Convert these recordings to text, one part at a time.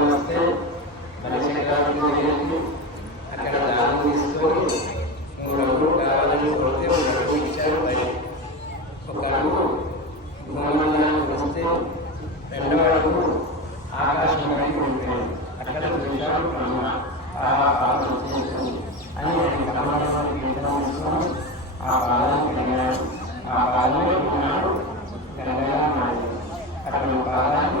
శంఖారం వస్తే అక్కడ దానం తీసుకొని మూడు అడుగులు కావాలని పోతే ఒక అడుగు ఇచ్చారు. పైన ఒక అడుగు వస్తే రెండవ అడుగు ఆకాశం అక్కడ విషయాలు బ్రహ్మ ఆ పాదం అని బ్రహ్మణానికి విధానం ఇస్తున్నాం ఆ పాదం కలిగినాడు ఆ పాదం ఉన్నాడు అక్కడ పాదాన్ని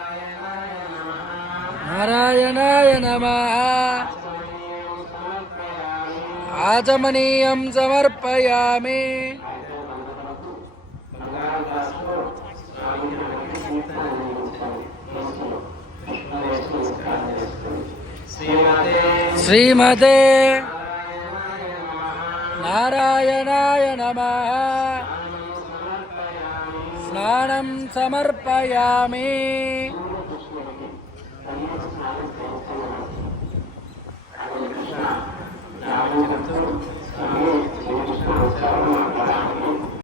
నారాయణాయ నమ ఆచమనీయం సమర్పయామి శ్రీమతే నారాయణాయ నమ స్నానం సమర్పయామి Thank you.